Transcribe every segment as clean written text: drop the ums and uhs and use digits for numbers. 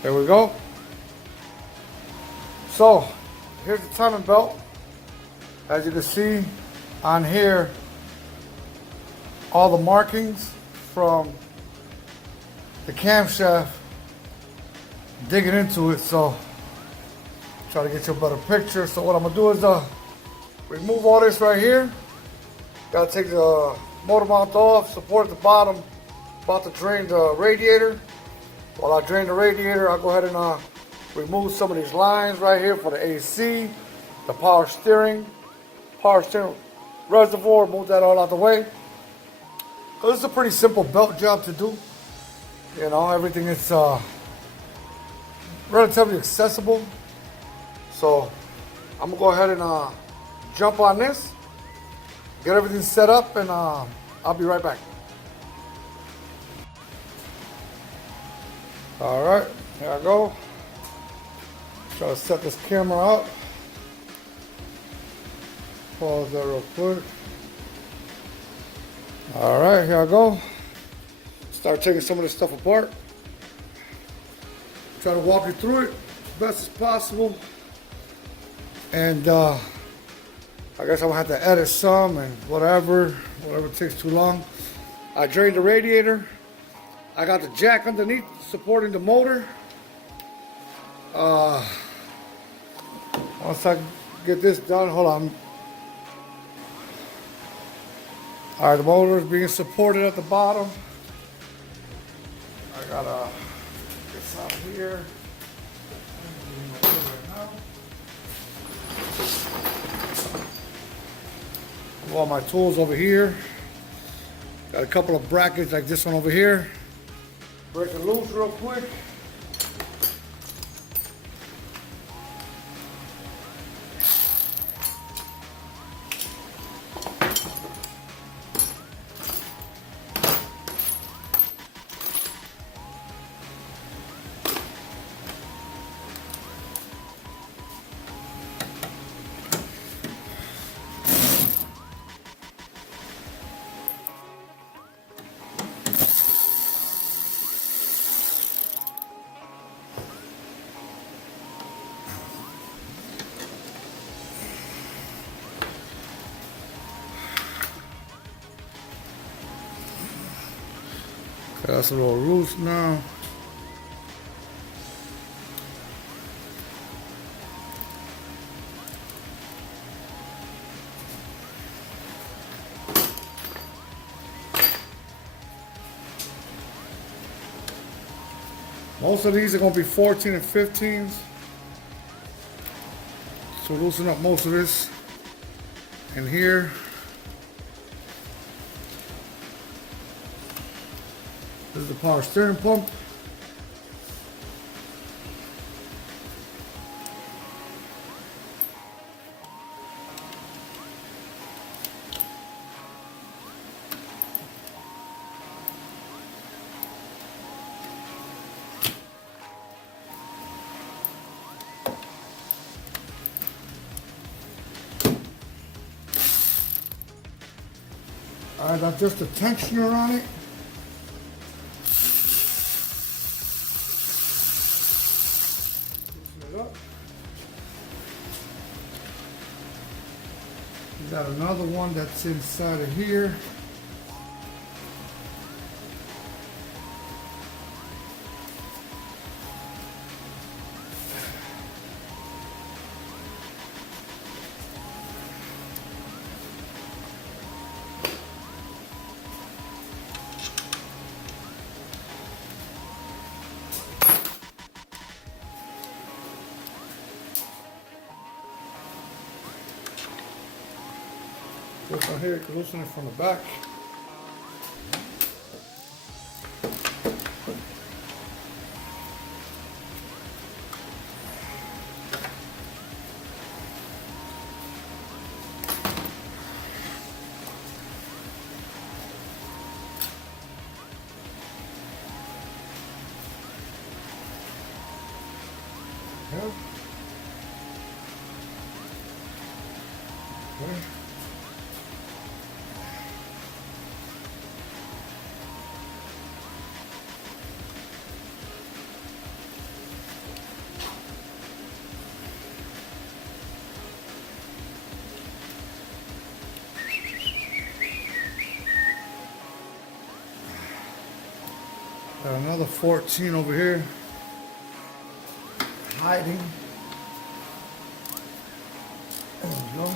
There we go. So here's the timing belt. As you can see on here, all the markings from the camshaft digging into it. So try to get you a better picture. So what I'm gonna do is remove all this right here. Gotta take the motor mount off, support at the bottom. About to drain the radiator. While I drain the radiator, I'll go ahead and remove some of these lines right here for the AC, the power steering reservoir, move that all out the way. So this is a pretty simple belt job to do. You know, everything is relatively accessible. So I'm gonna go ahead and jump on this, get everything set up, and I'll be right back. All right, here I go. Try to set this camera up. Pause that real quick. All right, here I go. Start taking some of this stuff apart. Try to walk you through it as best as possible. And I guess I'm gonna have to edit some and whatever takes too long. I drained the radiator. I got the jack underneath supporting the motor. Once I get this done, hold on. All right, the motor is being supported at the bottom. I gotta get this out of here. All my tools over here. Got a couple of brackets like this one over here. Break it loose real quick. That's a little loose now. Most of these are going to be 14 and 15s. So loosen up most of this in here. This is the power steering pump. I got just a tensioner on it. Got another one that's inside of here. This one here, you can loosen it from the back. Yeah. Okay. Got another 14 over here, hiding. There we go.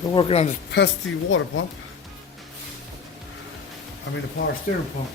We're working on this pesky water pump. I mean the power steering pump.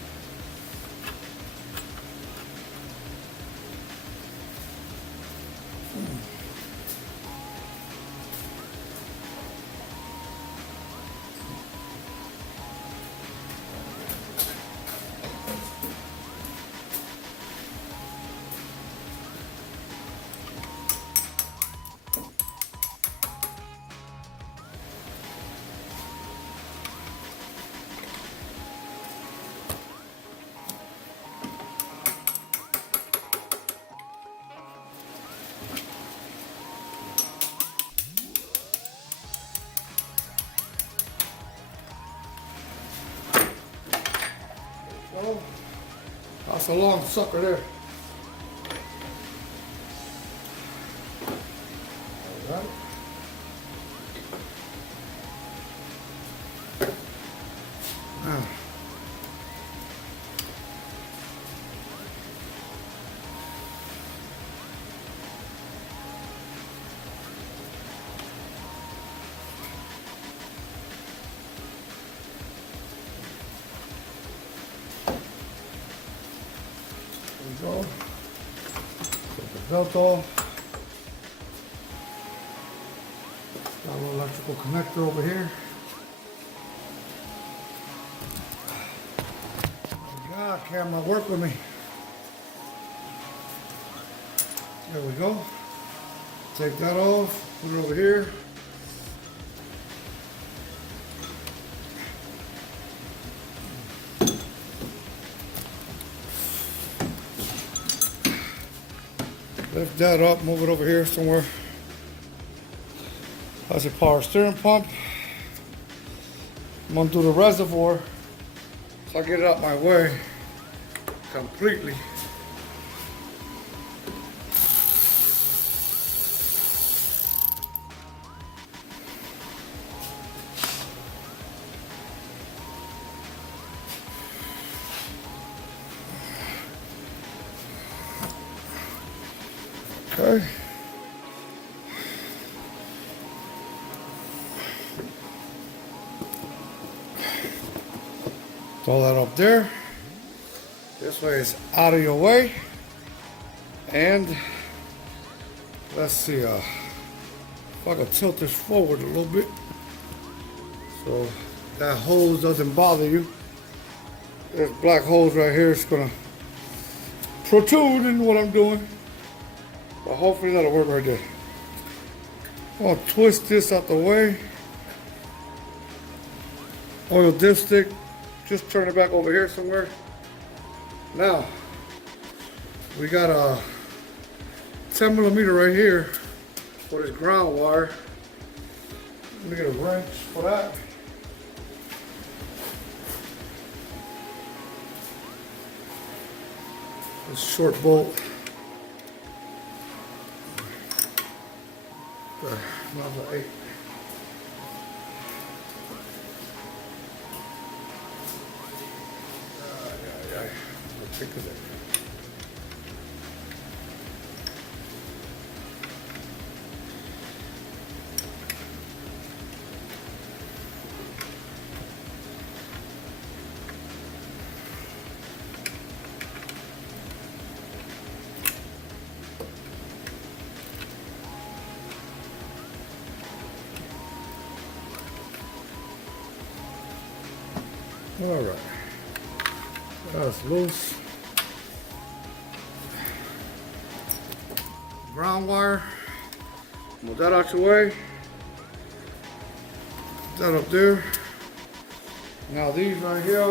Oh, that's a long sucker there. All right. Now, there we go. Put the belt off. Got a little electrical connector over here. God, camera, work with me. There we go. Take that off, put it over here. Lift that up, move it over here somewhere. That's a power steering pump. I'm gonna do the reservoir so I get it out my way completely. Okay. Throw that up there. This way is out of your way. And let's see, if I can tilt this forward a little bit so that hose doesn't bother you. There's black hose right here. It's gonna protrude in what I'm doing, but hopefully that'll work right there. I'll twist this out the way. Oil dipstick. Just turn it back over here somewhere. Now we got a 10mm right here for this ground wire. Let me get a wrench for that. This short bolt. Number 8. Think of it. All right, that's loose. Ground wire, move that out your way. Put that up there. Now these right here,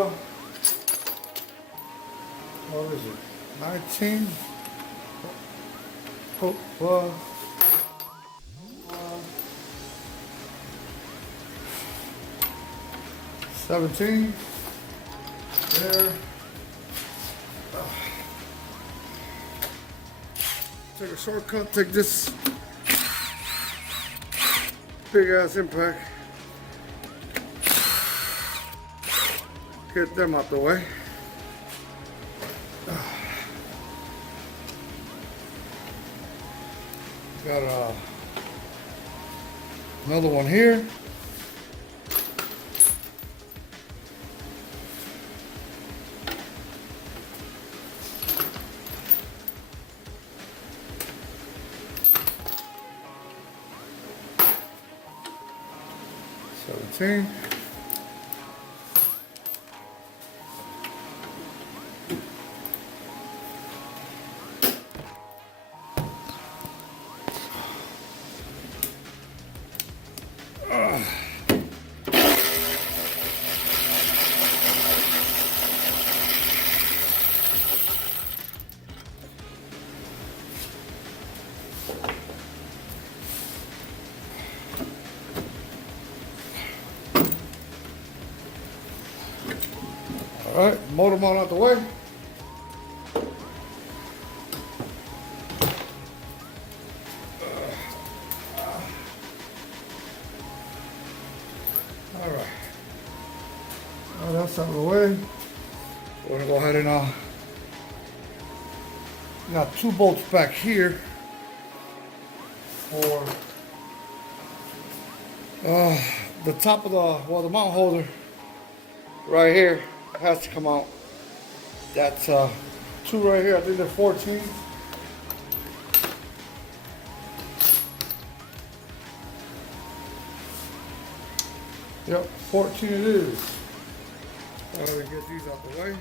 what is it, 19? Oh, 17, there. Take a shortcut, take this big ass impact, get them out the way. Got another one here. Okay. All right, motor mount out the way. All right. Now that's out of the way. We're gonna go ahead and got 2 bolts back here for the top of the mount holder right here has to come out. That's 2 right here. I think they're 14. Yep, 14 it is. How do we get these out the way?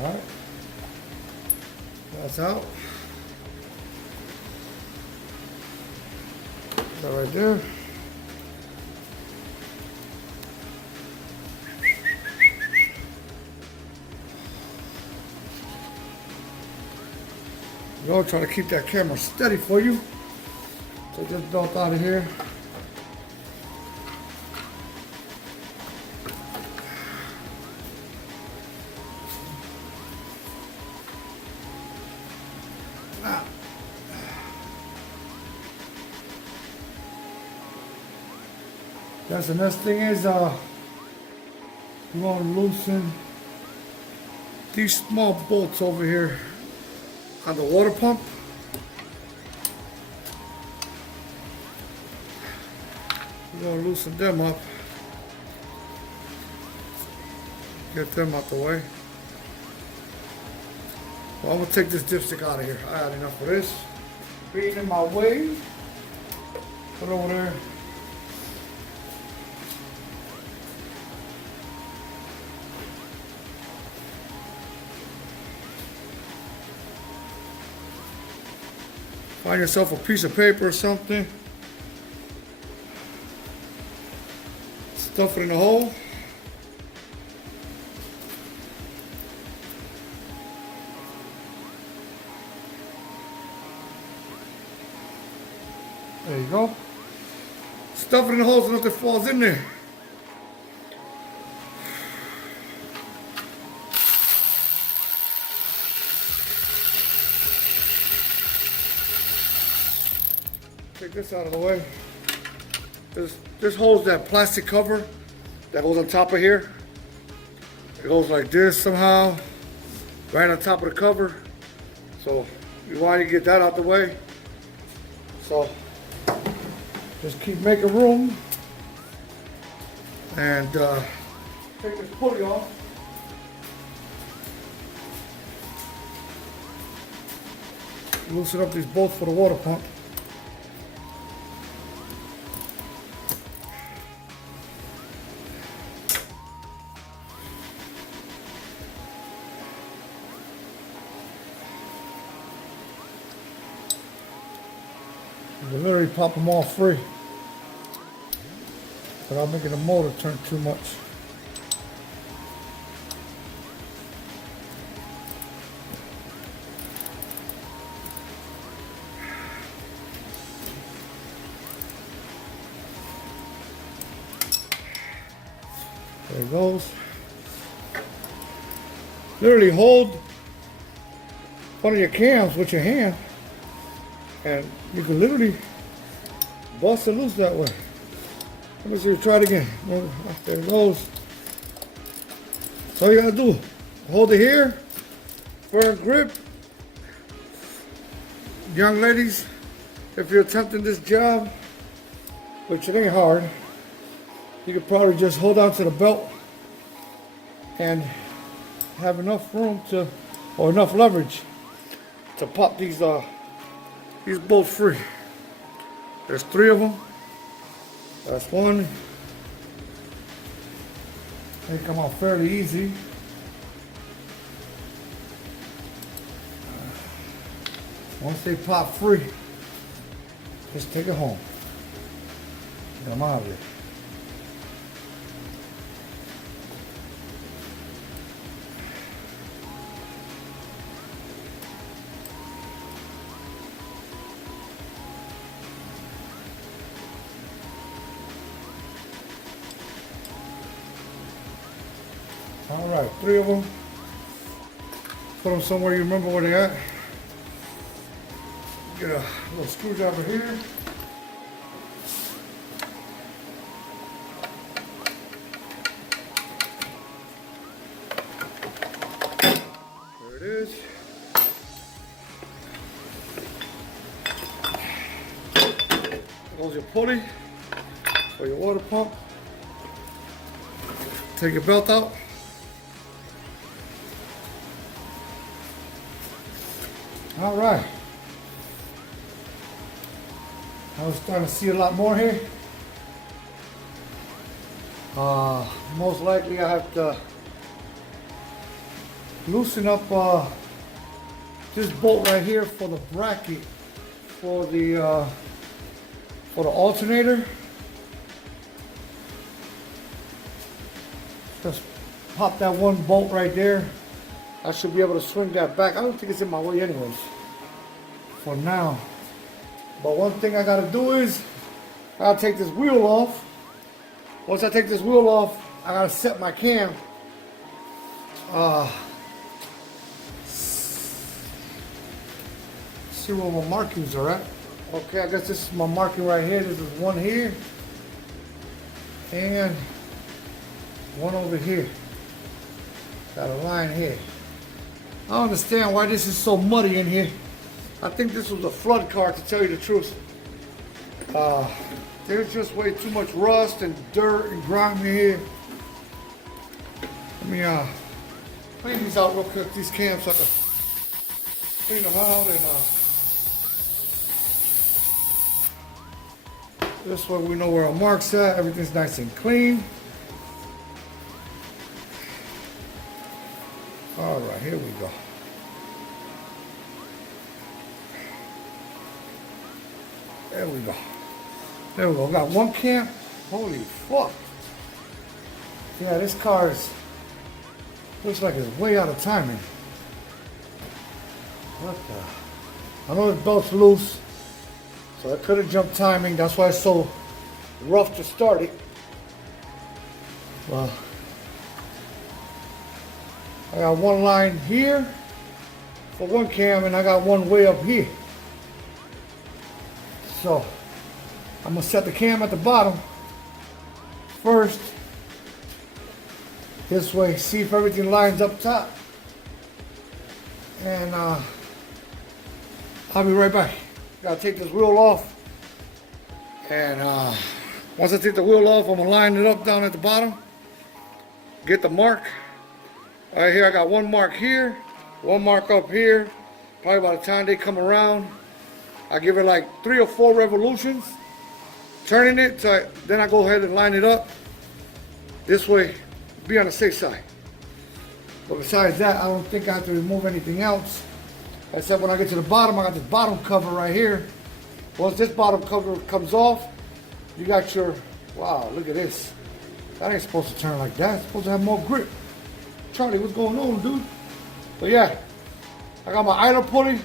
All right, that's out. That right there. Go try to keep that camera steady for you. Take this belt out of here. Now, that's the next thing is you want to loosen these small bolts over here on the water pump. We're going to loosen them up. Get them out the way. Well, I'm going to take this dipstick out of here. I had enough of this. Being in my way. Put it over there. Find yourself a piece of paper or something. Stuff it in the hole. There you go. Stuff it in the hole so nothing falls in there. Take this out of the way. This holds that plastic cover that goes on top of here. It goes like this somehow, right on top of the cover. So you want to get that out the way. So just keep making room and take this pulley off. Loosen up these bolts for the water pump. You can literally pop them all free without making the motor turn too much. There it goes. Literally hold one of your cams with your hand and you can literally bust it loose that way. Let me see you try it again. There it goes. That's all you gotta do. Hold it here, firm grip. Young ladies, if you're attempting this job, which it ain't hard, you could probably just hold on to the belt and have enough room to, or enough leverage to pop these bolts free. There's 3 of them. That's one. They come out fairly easy. Once they pop free, just take it home. Get them out of there. All right, 3 of them. Put them somewhere you remember where they at. Get a little screwdriver here. There it is. There's your pulley for your water pump. Take your belt out. All right. I was starting to see a lot more here. Most likely I have to loosen up this bolt right here for the bracket for the alternator. Just pop that one bolt right there. I should be able to swing that back. I don't think it's in my way anyways. For now, But one thing I gotta do is, I gotta take this wheel off. Once I take this wheel off, I gotta set my cam. See where my markings are at. Okay, I guess this is my marking right here. This is one here. And one over here. Got a line here. I don't understand why this is so muddy in here. I think this was a flood car, to tell you the truth. There's just way too much rust and dirt and grime in here. Let me clean these out real quick, these cams, so I can clean them out, and this way we know where our mark's at. Everything's nice and clean. All right, here we go. There we go. There we go. Got one cam. Holy fuck. Yeah, this car looks like it's way out of timing. What the? I know the belt's loose, so I could have jumped timing. That's why it's so rough to start it. Well, I got one line here for one cam, and I got one way up here. So I'm gonna set the cam at the bottom first. This way, see if everything lines up top. And I'll be right back. Gotta take this wheel off. And once I take the wheel off, I'm gonna line it up down at the bottom. Get the mark. Right here, I got one mark here, one mark up here. Probably by the time they come around, I give it like 3 or 4 revolutions, turning it, then I go ahead and line it up. This way, be on the safe side. But besides that, I don't think I have to remove anything else. Except when I get to the bottom, I got this bottom cover right here. Once this bottom cover comes off, you got your, wow, look at this. That ain't supposed to turn like that. It's supposed to have more grip. Charlie, what's going on, dude? But yeah, I got my idler pulley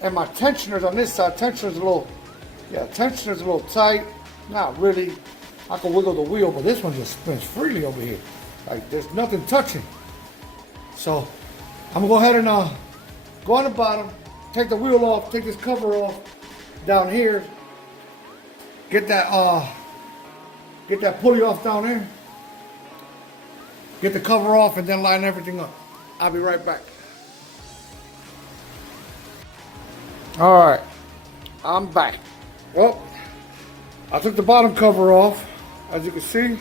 and my tensioners on this side. Tensioner's a little, tensioner's a little tight. Not really. I can wiggle the wheel, but this one just spins freely over here. Like there's nothing touching. So I'm gonna go ahead and go on the bottom, take the wheel off, take this cover off down here. Get that pulley off down there. Get the cover off and then line everything up. I'll be right back. All right, I'm back. Well, I took the bottom cover off. As you can see,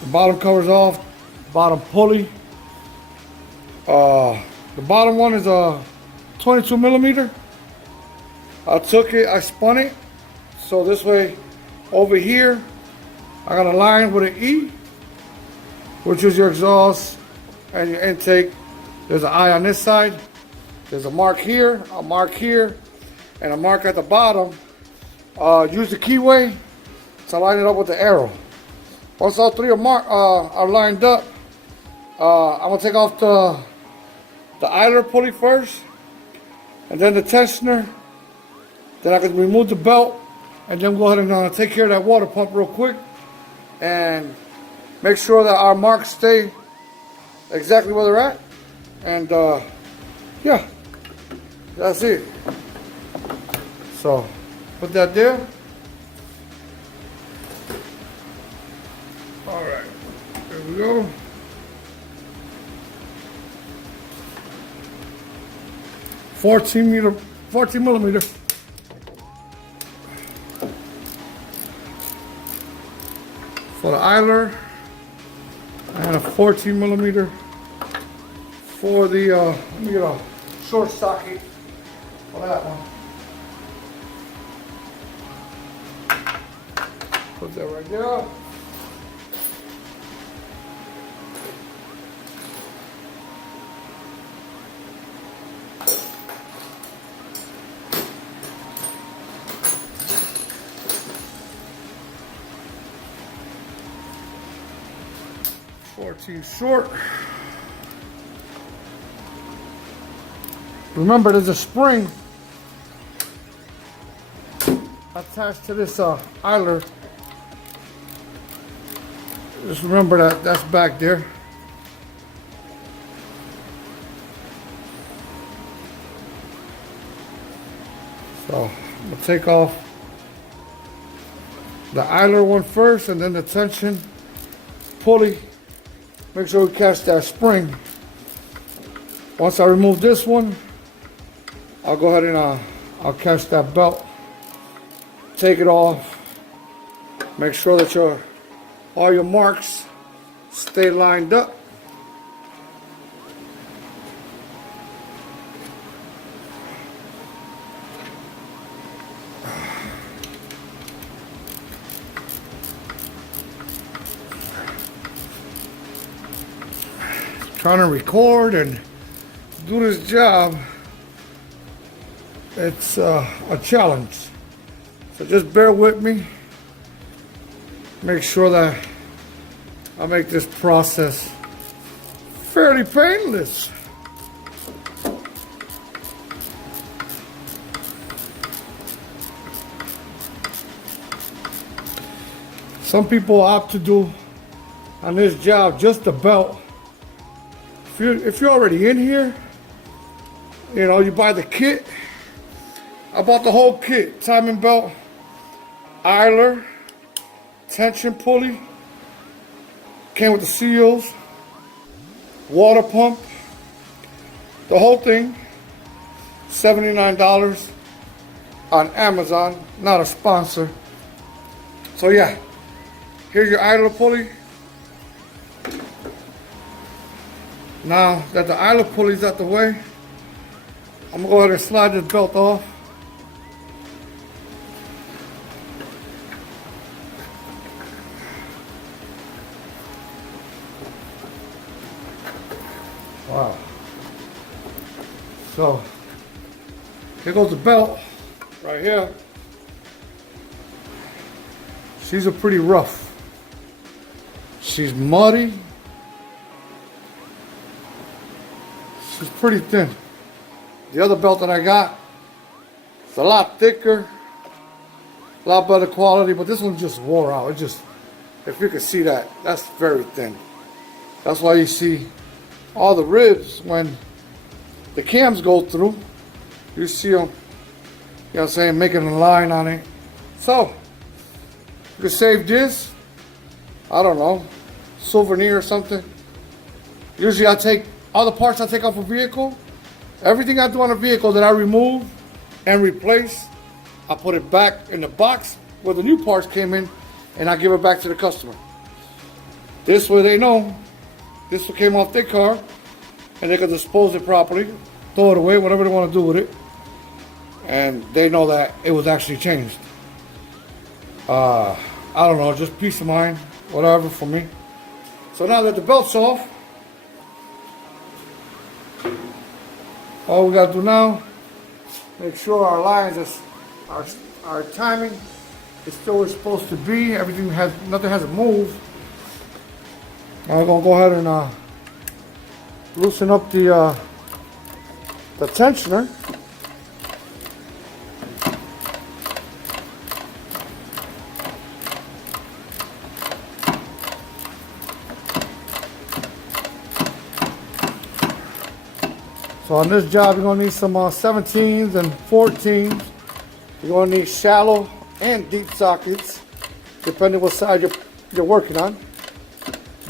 the bottom cover's off, bottom pulley. The bottom one is a 22 millimeter. I took it, I spun it. So this way, over here, I got a line with an E, which is your exhaust and your intake. There's an eye on this side. There's a mark here, a mark here, and a mark at the bottom. Use the keyway to line it up with the arrow. Once all three are lined up, I'm gonna take off the idler pulley first, and then the tensioner. Then I can remove the belt, and then go ahead and take care of that water pump real quick, and make sure that our marks stay exactly where they're at. And yeah, that's it. So put that there. All right, there we go. $14 millimeter. For the idler, and a 14 millimeter for the, let me get a short socket for that one. Put that right there. Short. Remember, there's a spring attached to this idler, just remember that that's back there. So I'm gonna take off the idler one first and then the tension pulley. Make sure we catch that spring. Once I remove this one, I'll go ahead and I'll catch that belt. Take it off. Make sure that all your marks stay lined up. Trying to record and do this job, it's a challenge. So just bear with me. Make sure that I make this process fairly painless. Some people opt to do on this job just the belt. If you're already in here, you know, you buy the kit. I bought the whole kit: timing belt, idler, tension pulley, came with the seals, water pump, the whole thing. $79 on Amazon, not a sponsor. So yeah, here's your idler pulley. Now that the idler pulley's out the way, I'm gonna go ahead and slide this belt off. Wow. So here goes the belt right here. She's a pretty rough. She's muddy. She's pretty thin. The other belt that I got, it's a lot thicker, a lot better quality, but this one just wore out. It just, if you can see that, that's very thin. That's why you see all the ribs when the cams go through. You see them, you know what I'm saying, making a line on it. So, you can save this, I don't know, souvenir or something. Usually I take all the parts I take off a vehicle, everything I do on a vehicle that I remove and replace, I put it back in the box where the new parts came in, and I give it back to the customer. This way they know this came off their car, and they can dispose it properly, throw it away, whatever they want to do with it, and they know that it was actually changed. I don't know, just peace of mind, whatever for me. So now that the belt's off, all we gotta do now, make sure our lines, our timing is still where it's supposed to be. Nothing hasn't moved. Now we're gonna go ahead and loosen up the tensioner. So on this job, you're gonna need some 17s and 14s. You're gonna need shallow and deep sockets, depending what side you're working on.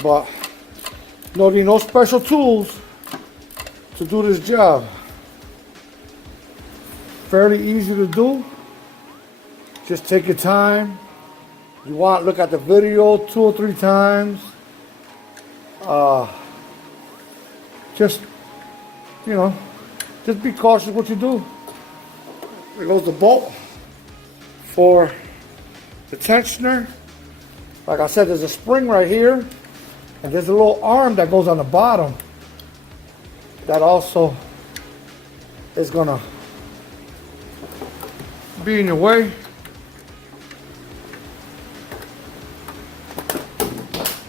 But you don't need no special tools to do this job. Fairly easy to do. Just take your time. You want, look at the video 2 or 3 times. Just, you know, just be cautious what you do. There goes the bolt for the tensioner. Like I said, there's a spring right here, and there's a little arm that goes on the bottom that also is gonna be in your way.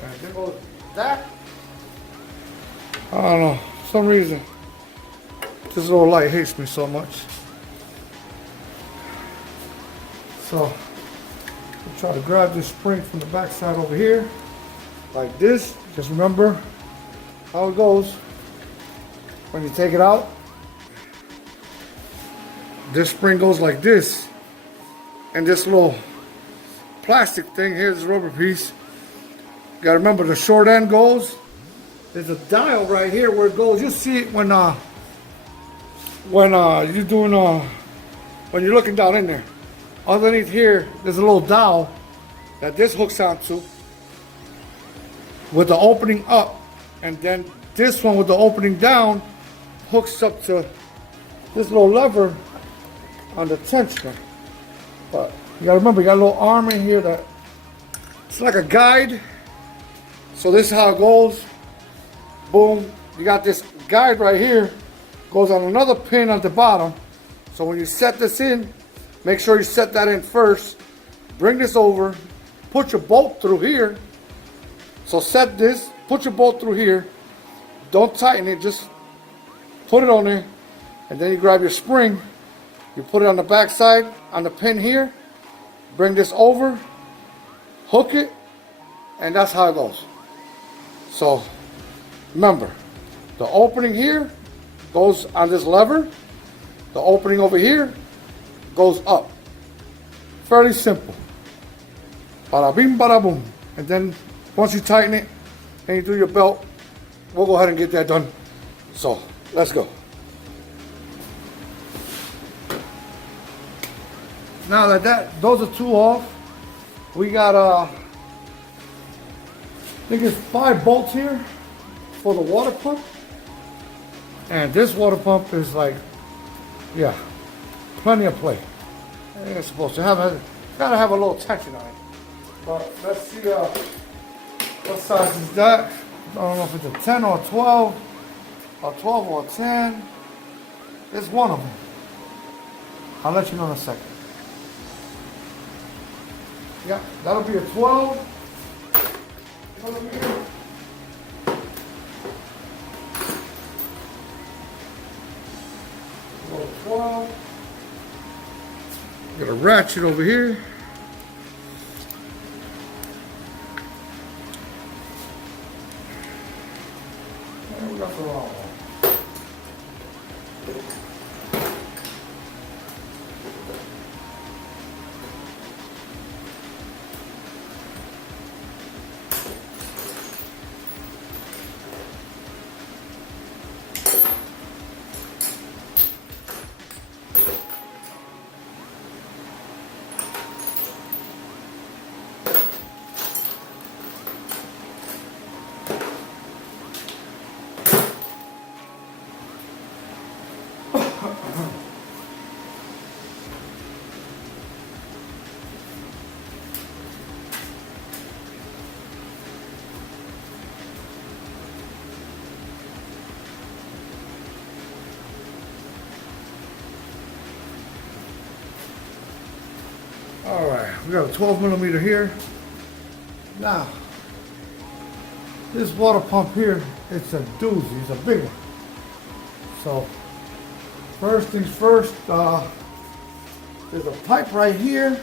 And there goes that. I don't know, for some reason this little light hates me so much. So You try to grab this spring from the back side over here, like this. Just remember how it goes. When you take it out, this spring goes like this. And this little plastic thing, here's the rubber piece. You gotta remember the short end goes. There's a dial right here where it goes. You see it when you're doing when you're looking down in there. Underneath here, there's a little dial that this hooks onto with the opening up, and then this one with the opening down hooks up to this little lever on the tensioner. But you gotta remember, you got a little arm in here that it's like a guide. So this is how it goes. Boom. You got this guide right here, goes on another pin at the bottom. So when you set this in, make sure you set that in first. Bring this over, put your bolt through here. So set this, put your bolt through here. Don't tighten it, just put it on there. And then you grab your spring, you put it on the back side, on the pin here. Bring this over, hook it, and that's how it goes. So remember, the opening here goes on this lever. The opening over here goes up. Fairly simple. Bada bing, bada boom. And then once you tighten it and you do your belt, we'll go ahead and get that done. So let's go. Now that those are two off, we got I think it's 5 bolts here for the water pump. And this water pump is like, yeah, plenty of play. It's supposed to have gotta have a little tension on it. But let's see what size is that. I don't know if it's a 10 or a 12, or 12 or a 10. It's one of them. I'll let you know in a second. Yeah, that'll be a 12. Over here. 12. Got a ratchet over here. And we got the wrong one. All right, we got a 12 millimeter here. Now, this water pump here, it's a doozy, it's a big one. So, first things first, there's a pipe right here,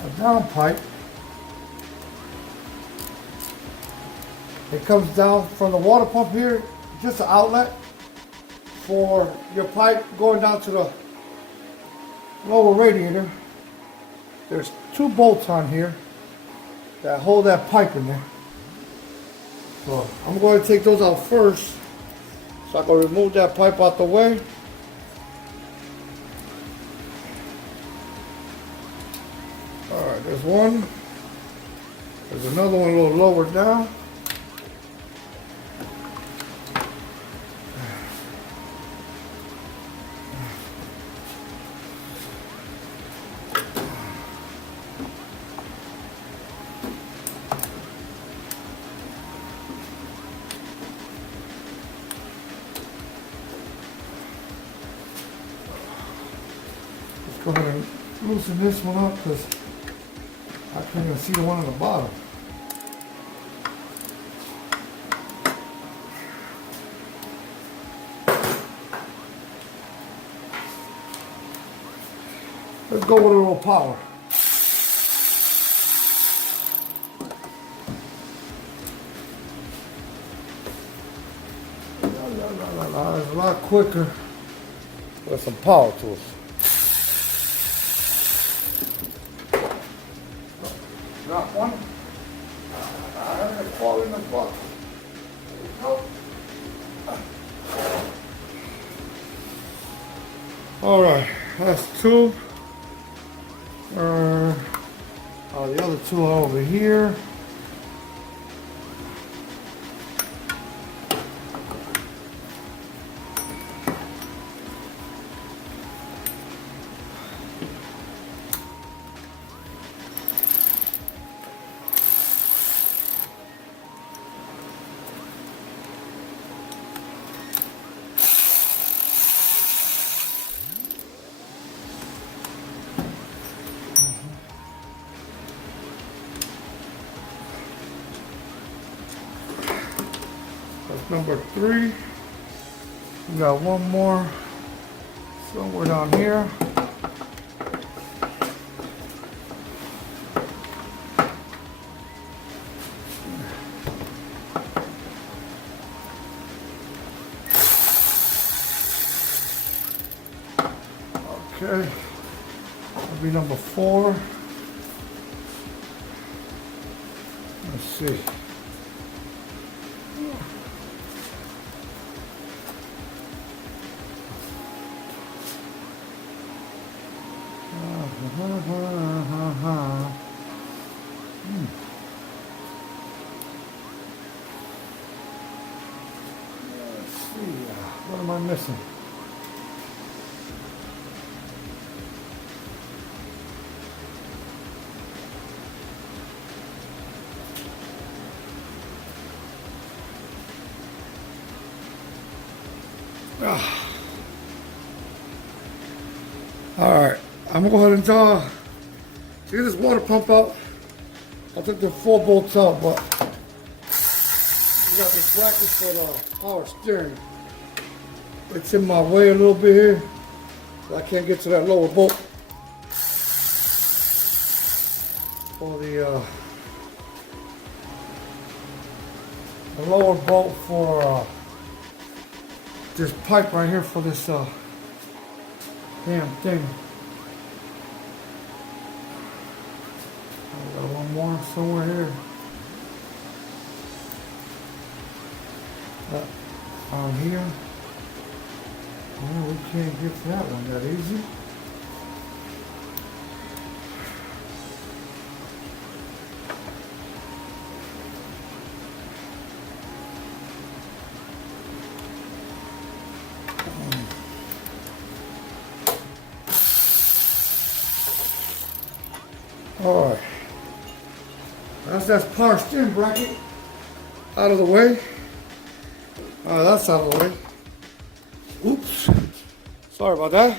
a down pipe. It comes down from the water pump here, just an outlet for your pipe going down to the lower radiator. There's 2 bolts on here that hold that pipe in there. So I'm going to take those out first, so I can remove that pipe out the way. All right, there's one. There's another one a little lower down. Go ahead and loosen this one up because I can't even see the one on the bottom. Let's go with a little power. a lot quicker with some power tools. Drop one. I'm gonna fall in the bucket. There we go. All right, that's two. The other two are over here. That's number three. We got one more somewhere down here. Okay, that'll be number four. Let's see. Let's see. What am I missing? All right, I'm gonna go ahead and get this water pump out. I took the 4 bolts out, but we got this bracket for the power steering. It's in my way a little bit here, so I can't get to that lower bolt for the lower bolt for this pipe right here for this damn thing. I got one more somewhere here. On here. Oh, we can't get to that one that easy. All right, that's power steering bracket out of the way. That's out of the way. Oops, sorry about that.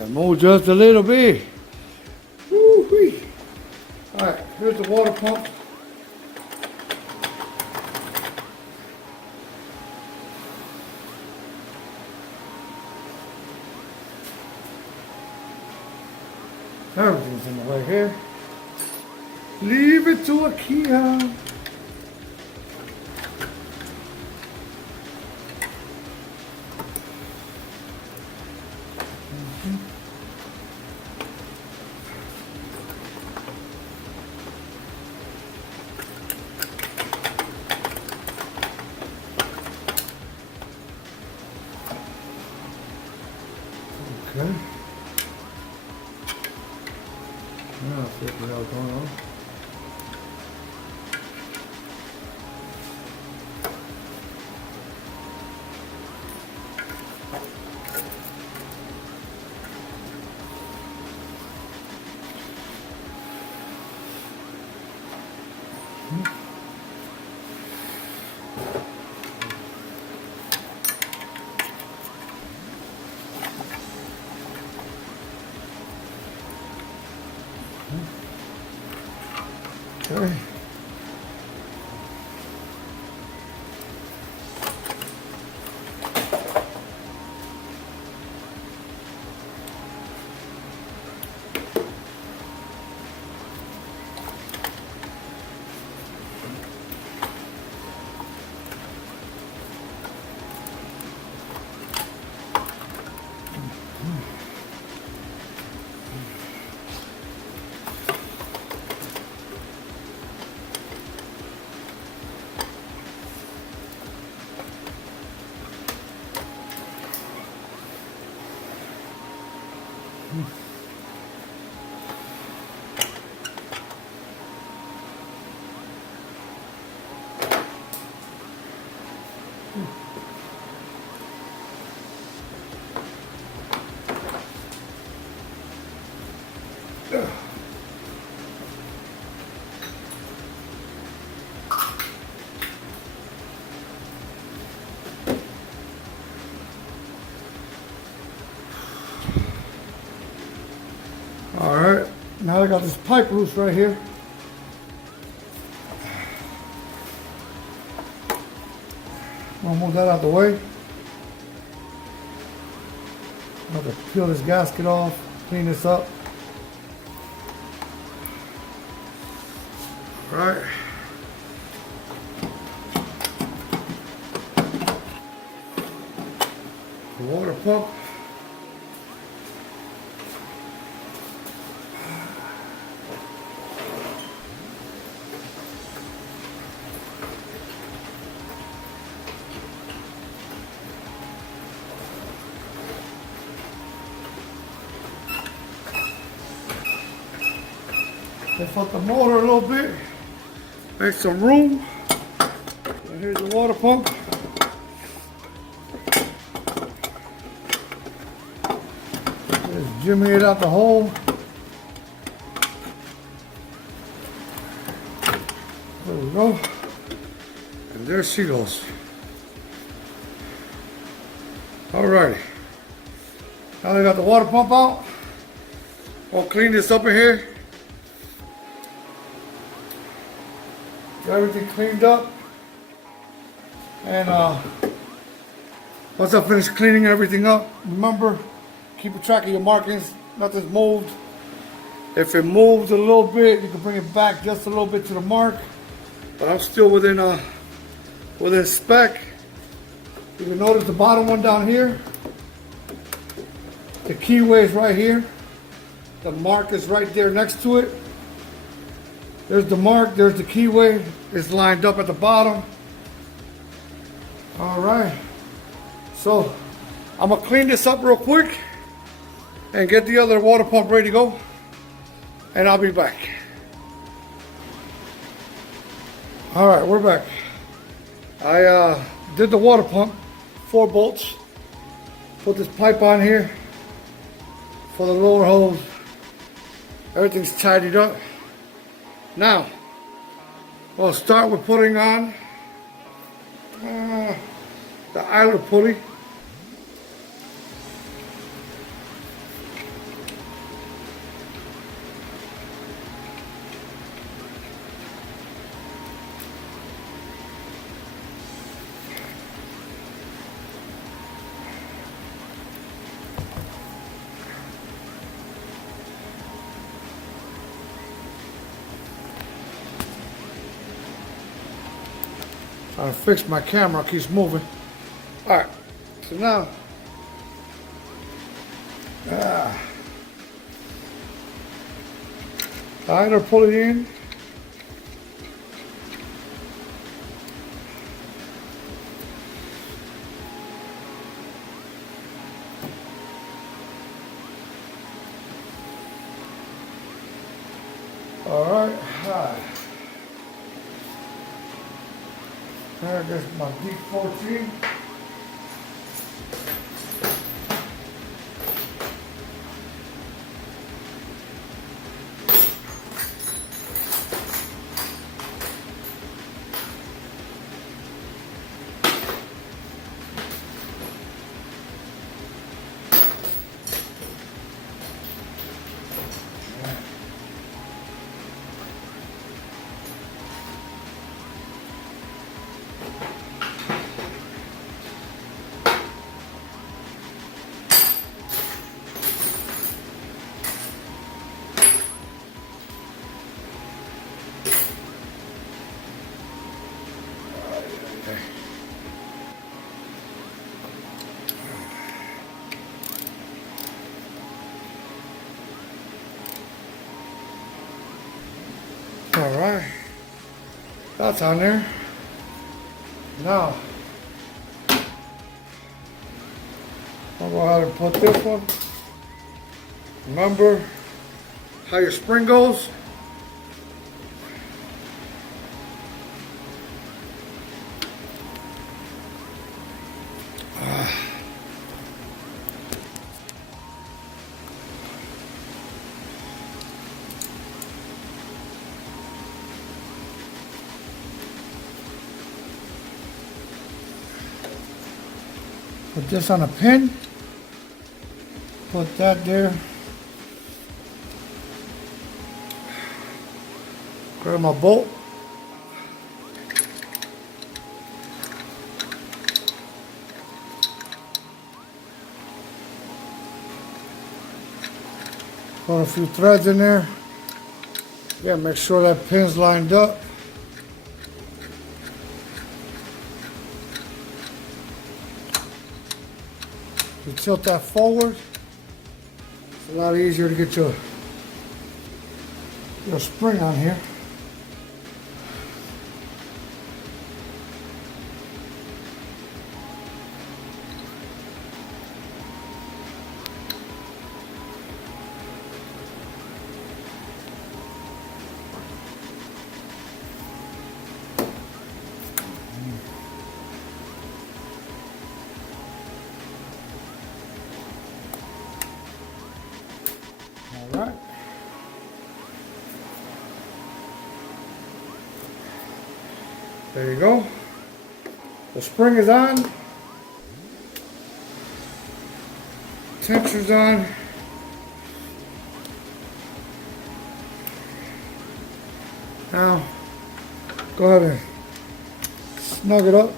I moved just a little bit. Woo-wee. All right, here's the water pump. Everything's in the way here. Leave it to a Kia. Okay. Now, see what the hell's going on. Okay. All right, now I got this pipe loose right here. I'm gonna move that out the way. I'm gonna peel this gasket off, clean this up. All right. The water pump. Lift up the motor a little bit, make some room. And here's the water pump. Just jimmy it out the hole. There we go. And there she goes. Alrighty. Now I got the water pump out. I'll clean this up in here. Get everything cleaned up, and once I finish cleaning everything up, remember, keep a track of your markings. Nothing's moved. If it moves a little bit, you can bring it back just a little bit to the mark, but I'm still within spec. You can notice the bottom one down here, the keyway is right here, the mark is right there next to it. There's the mark, there's the keyway, it's lined up at the bottom. All right, so I'm gonna clean this up real quick and get the other water pump ready to go, and I'll be back. All right, we're back. I did the water pump, 4 bolts, put this pipe on here for the lower hose. Everything's tidied up. Now, we'll start with putting on the idler pulley. Trying to fix my camera, it keeps moving. All right, so now, idler pulley in. All right, there goes my deep 14. All right, that's on there. Now, I'll go ahead and put this one Remember how your spring goes? Put this on a pin. Put that there. Grab my bolt. Put a few threads in there. Yeah, make sure that pin's lined up. You tilt that forward. It's a lot easier to get your spring on here. All right. There you go. The spring is on. Tension's on. Now, go ahead and snug it up.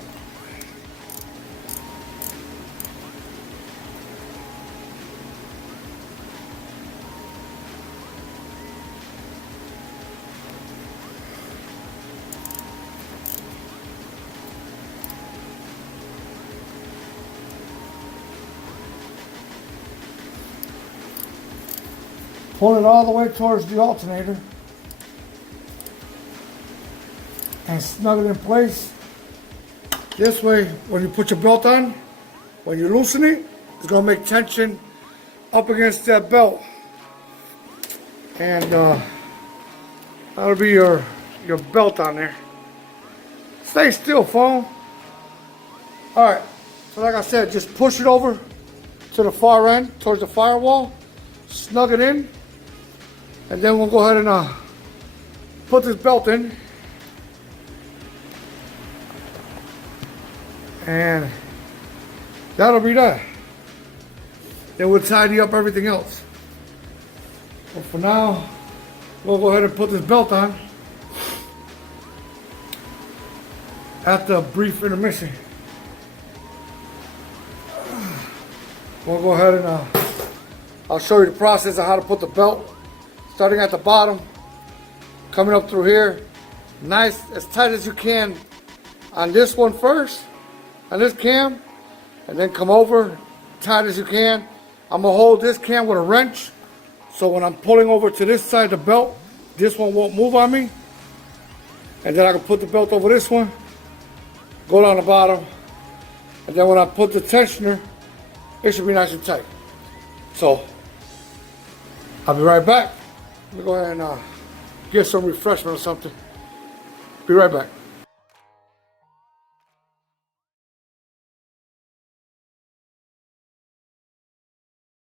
Pull it all the way towards the alternator and snug it in place. This way, when you put your belt on, when you loosen it, it's going to make tension up against that belt. And that'll be your belt on there. Stay still, phone. Alright, so like I said, just push it over to the far end, towards the firewall, snug it in. And then we'll go ahead and put this belt in. And that'll be that. Then we'll tidy up everything else. But for now, we'll go ahead and put this belt on after a brief intermission. We'll go ahead and I'll show you the process of how to put the belt. Starting at the bottom, coming up through here, nice, as tight as you can on this one first, on this cam, and then come over, tight as you can. I'm gonna hold this cam with a wrench, so when I'm pulling over to this side of the belt, this one won't move on me. And then I can put the belt over this one, go down the bottom, and then when I put the tensioner, it should be nice and tight. So, I'll be right back. Let me go ahead and get some refreshment or something. Be right back.